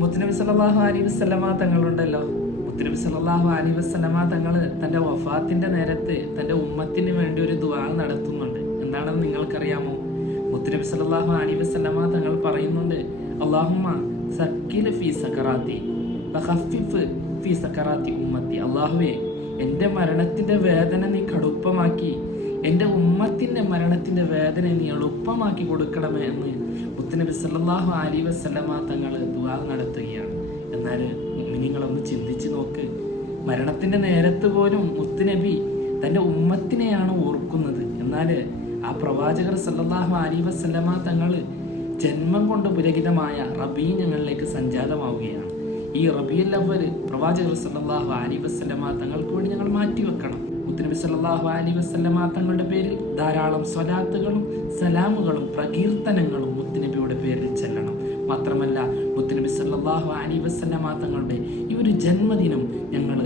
മുത്തുനബി സല്ലല്ലാഹു അലി വസല്ലമ തങ്ങളുണ്ടല്ലോ. മുത്തുനബി സല്ലല്ലാഹു അലി വസല്ലമ തങ്ങൾ തന്റെ വഫാത്തിന്റെ നേരത്ത് തന്റെ ഉമ്മത്തിന് വേണ്ടി ഒരു ദുആ നടത്തുന്നുണ്ട്. എന്താണെന്ന് നിങ്ങൾക്കറിയാമോ? മുത്തുനബി സല്ലല്ലാഹു അലി വസല്ലമ തങ്ങൾ പറയുന്നുണ്ട് അല്ലാഹുമ്മ സക്കിൽ ഫീ ഫീ എന്റെ മരണത്തിന്റെ വേദന നീ കടുപ്പമാക്കി എന്റെ ഉമ്മത്തിന്റെ മരണത്തിന്റെ വേദന നീ എളുപ്പമാക്കി കൊടുക്കണമേ എന്ന് മുത്തുനബി സല്ലല്ലാഹു അലൈഹി വസല്ലമ തങ്ങൾ നടത്തുകയാണ് എന്നാൽ നിങ്ങളൊന്ന് ചിന്തിച്ച് നോക്ക്. മരണത്തിന്റെ നേരത്ത് പോലും മുത്തുനബി തന്റെ ഉമ്മത്തിനെയാണ് ഓർക്കുന്നത്. എന്നാൽ ആ പ്രവാചകർ സല്ലാഹു അലി വസ്ലമ തങ്ങൾ ജന്മം കൊണ്ട് പുരഹിതമായ റബീ ഞങ്ങളിലേക്ക് സഞ്ജാതമാവുകയാണ് ഈ റബിയുൽ അവൽ പ്രവാചകർ സല്ലാഹു അലി വസ്ലമ തങ്ങൾക്ക് വേണ്ടി ഞങ്ങൾ മാറ്റിവെക്കണം മുത്തുനബി സല്ലാഹു അലി വസ്ലമ തങ്ങളുടെ പേരിൽ ധാരാളം സ്വലാത്തുകളും സലാമുകളും പ്രകീർത്തനങ്ങളും മുത്തുനബിയുടെ പേരിൽ ചെല്ലണം. മാത്രമല്ല മുത്തുനബി അലി അലൈഹി വസല്ലമ തങ്ങളുടെ ഈ ഒരു ജന്മദിനം ഞങ്ങൾ